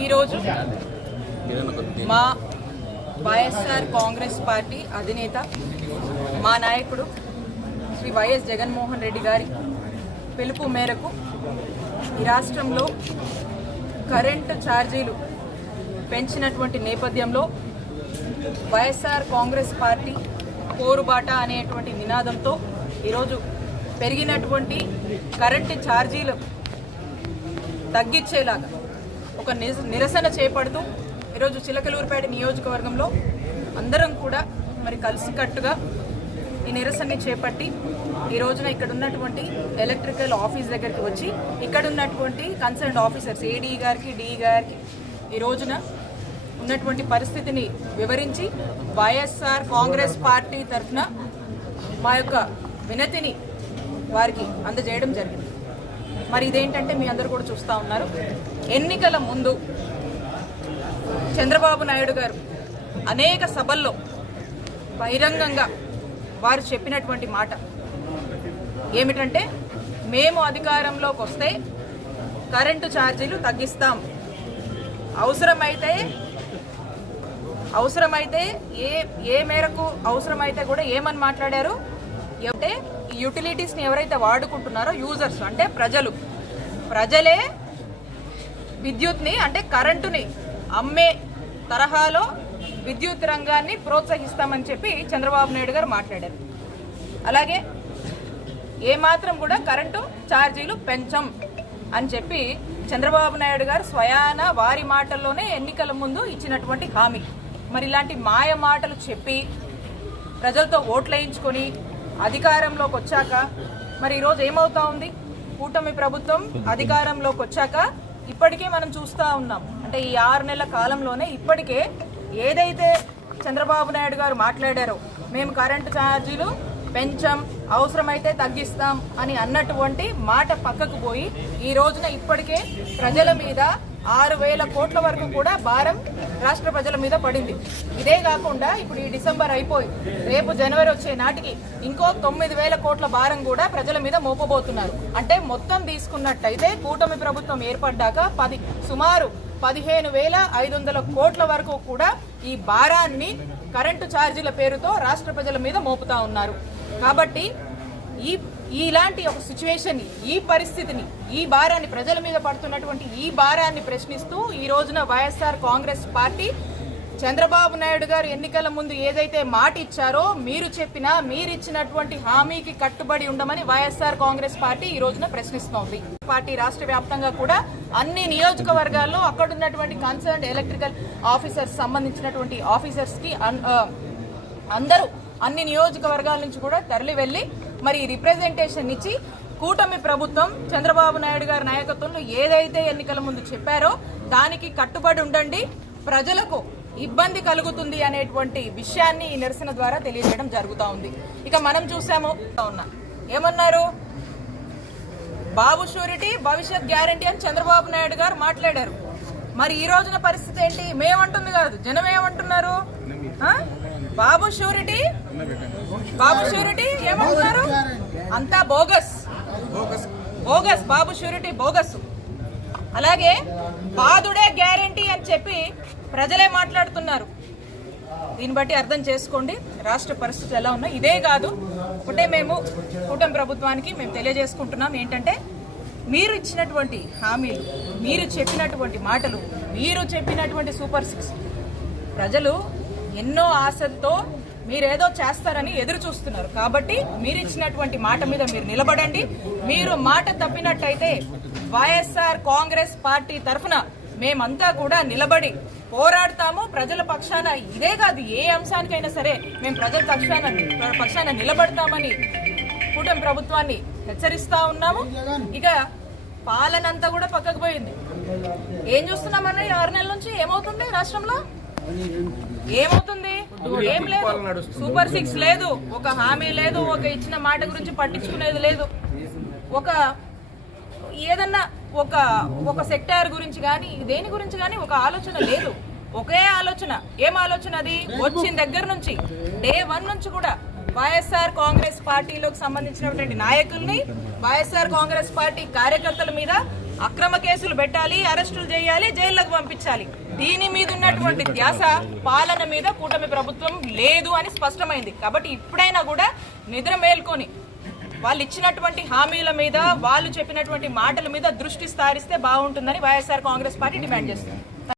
ఈరోజు మా వైఎస్ఆర్ కాంగ్రెస్ పార్టీ అధినేత మా నాయకుడు శ్రీ వైఎస్ జగన్మోహన్ రెడ్డి గారి పిలుపు మేరకు ఈ రాష్ట్రంలో కరెంటు ఛార్జీలు పెంచినటువంటి నేపథ్యంలో వైఎస్ఆర్ కాంగ్రెస్ పార్టీ పోరుబాట అనేటువంటి నినాదంతో ఈరోజు పెరిగినటువంటి కరెంటు ఛార్జీలు తగ్గించేలాగా ఒక నిరసన చేపడుతూ ఈరోజు చిలకలూరుపేట నియోజకవర్గంలో అందరం కూడా మరి కలిసికట్టుగా ఈ నిరసనని చేపట్టి ఈ రోజున ఇక్కడ ఉన్నటువంటి ఎలక్ట్రికల్ ఆఫీస్ దగ్గరికి వచ్చి ఇక్కడ ఉన్నటువంటి కన్సర్న్ ఆఫీసర్స్ ఏడీ గారికి డి గారికి ఈ రోజున ఉన్నటువంటి పరిస్థితిని వివరించి వైఎస్ఆర్ కాంగ్రెస్ పార్టీ తరఫున మా యొక్క వినతిని వారికి అందజేయడం జరిగింది. మరి ఇదేంటంటే మీ అందరూ కూడా చూస్తూ ఉన్నారు, ఎన్నికల ముందు చంద్రబాబు నాయుడు గారు అనేక సభల్లో బహిరంగంగా వారు చెప్పినటువంటి మాట ఏమిటంటే, మేము అధికారంలోకి వస్తే కరెంటు ఛార్జీలు తగ్గిస్తాం, అవసరమైతే ఏ మేరకు అవసరమైతే కూడా ఏమని మాట్లాడారు అంటే యూటిలిటీస్ని ఎవరైతే వాడుకుంటున్నారో యూజర్స్ అంటే ప్రజలే విద్యుత్ని అంటే కరెంటుని అమ్మే తరహాలో విద్యుత్ రంగాన్ని ప్రోత్సహిస్తామని చెప్పి చంద్రబాబు నాయుడు గారు మాట్లాడారు. అలాగే ఏమాత్రం కూడా కరెంటు ఛార్జీలు పెంచం అని చెప్పి చంద్రబాబు నాయుడు గారు స్వయాన వారి మాటల్లోనే ఎన్నికల ముందు ఇచ్చినటువంటి హామీ. మరి ఇలాంటి మాయ మాటలు చెప్పి ప్రజలతో ఓట్లు వేయించుకొని అధికారంలోకి వచ్చాక మరి ఈరోజు ఏమవుతా ఉంది, కూటమి ప్రభుత్వం అధికారంలోకి వచ్చాక ఇప్పటికే మనం చూస్తూ ఉన్నాం. అంటే ఈ 6 నెలల కాలంలోనే ఇప్పటికే ఏదైతే చంద్రబాబు నాయుడు గారు మాట్లాడారో మేము కరెంటు ఛార్జీలు పెంచం, అవసరమైతే తగ్గిస్తాం అని అన్నటువంటి మాట పక్కకు పోయి ఈ రోజున ఇప్పటికే ప్రజల మీద 6,000 కోట్ల వరకు కూడా భారం రాష్ట్ర ప్రజల మీద పడింది. ఇదే కాకుండా ఇప్పుడు ఈ డిసెంబర్ అయిపోయి రేపు జనవరి వచ్చే నాటికి ఇంకో 9,000 కోట్ల భారం కూడా ప్రజల మీద మోపబోతున్నారు. అంటే మొత్తం తీసుకున్నట్టయితే కూటమి ప్రభుత్వం ఏర్పడ్డాక సుమారు 15,500 కోట్ల వరకు కూడా ఈ భారాన్ని కరెంటు ఛార్జీల పేరుతో రాష్ట్ర ప్రజల మీద మోపుతా ఉన్నారు. కాబట్టి ఇలాంటి ఒక సిచ్యువేషన్, ఈ పరిస్థితిని, ఈ భారాన్ని ప్రజల మీద పడుతున్నటువంటి ఈ భారాన్ని ప్రశ్నిస్తూ ఈ రోజున వైఎస్ఆర్ కాంగ్రెస్ పార్టీ చంద్రబాబు నాయుడు గారు ఎన్నికల ముందు ఏదైతే మాట ఇచ్చారో మీరిచ్చినటువంటి హామీకి కట్టుబడి ఉండమని వైఎస్ఆర్ కాంగ్రెస్ పార్టీ ఈ రోజున ప్రశ్నిస్తోంది. పార్టీ రాష్ట్ర వ్యాప్తంగా కూడా అన్ని నియోజకవర్గాల్లో అక్కడున్నటువంటి కన్సర్న్ ఎలక్ట్రికల్ ఆఫీసర్స్ సంబంధించినటువంటి ఆఫీసర్స్ కి అందరూ అన్ని నియోజకవర్గాల నుంచి కూడా తరలి వెళ్లి మరి రిప్రజెంటేషన్ ఇచ్చి కూటమి ప్రభుత్వం చంద్రబాబు నాయుడు గారి నాయకత్వంలో ఏదైతే ఎన్నికల ముందు చెప్పారో దానికి కట్టుబడి ఉండండి, ప్రజలకు ఇబ్బంది కలుగుతుంది అనేటువంటి విషయాన్ని ఈ నిరసన ద్వారా తెలియజేయడం జరుగుతూ ఉంది. ఇక మనం చూసాము ఏమన్నారు, బాబు షూరిటీ భవిష్యత్ గ్యారంటీ అని చంద్రబాబు నాయుడు గారు మాట్లాడారు. మరి ఈ రోజున పరిస్థితి ఏంటి, మేమంటుంది కాదు జనం ఏమంటున్నారు, బాబు షూరిటీ ఏమంటున్నారు, అంతా బోగస్, బాబు షూరిటీ బోగస్. అలాగే బాదుడే గ్యారంటీ అని చెప్పి ప్రజలే మాట్లాడుతున్నారు. దీన్ని బట్టి అర్థం చేసుకోండి రాష్ట్ర పరిస్థితి ఎలా ఉన్నా. ఇదే కాదు, ఒకటే మేము కూటమి ప్రభుత్వానికి మేము తెలియజేసుకుంటున్నాం ఏంటంటే, మీరు ఇచ్చినటువంటి హామీలు, మీరు చెప్పినటువంటి మాటలు, మీరు చెప్పినటువంటి సూపర్ 6 ప్రజలు ఎన్నో ఆశతో మీరేదో చేస్తారని ఎదురు చూస్తున్నారు. కాబట్టి మీరు ఇచ్చినటువంటి మాట మీద మీరు నిలబడండి. మీరు మాట తప్పినట్టయితే వైఎస్ఆర్ కాంగ్రెస్ పార్టీ తరఫున మేమంతా కూడా నిలబడి పోరాడతాము ప్రజల పక్షాన. ఇదే కాదు, ఏ అంశానికైనా సరే మేము ప్రజల పక్షాన నిలబడతామని కూటమి ప్రభుత్వాన్ని హెచ్చరిస్తా ఉన్నాము. ఇక పాలనంతా కూడా పక్కకు పోయింది. ఏం చూస్తున్నామన్నా ఈ 6 నెలల నుంచి ఏమవుతుంది రాష్ట్రంలో, ఏమవుతుంది, ఏం లేదు, సూపర్ 6 లేదు, ఒక హామీ లేదు, ఒక ఇచ్చిన మాట గురించి పట్టించుకునేది లేదు, ఒక ఏదన్నా ఒక సెక్టార్ గురించి కానీ దేని గురించి కానీ ఒక ఆలోచన లేదు. ఒకే ఆలోచన, ఏం ఆలోచన అది, వచ్చిన దగ్గర నుంచి డే 1 నుంచి కూడా వైఎస్ఆర్ కాంగ్రెస్ పార్టీలోకి సంబంధించినటువంటి నాయకుల్ని, వైఎస్ఆర్ కాంగ్రెస్ పార్టీ కార్యకర్తల మీద అక్రమ కేసులు పెట్టాలి, అరెస్టులు చేయాలి, జైళ్లకు పంపించాలి. దీని మీద ఉన్నటువంటి ధ్యాస పాలన మీద కూటమి ప్రభుత్వం లేదు అని స్పష్టమైంది. కాబట్టి ఇప్పుడైనా కూడా నిద్ర మేల్కొని వాళ్ళు ఇచ్చినటువంటి హామీల మీద, వాళ్ళు చెప్పినటువంటి మాటల మీద దృష్టి సారిస్తే బాగుంటుందని వైఎస్ఆర్ కాంగ్రెస్ పార్టీ డిమాండ్ చేస్తుంది.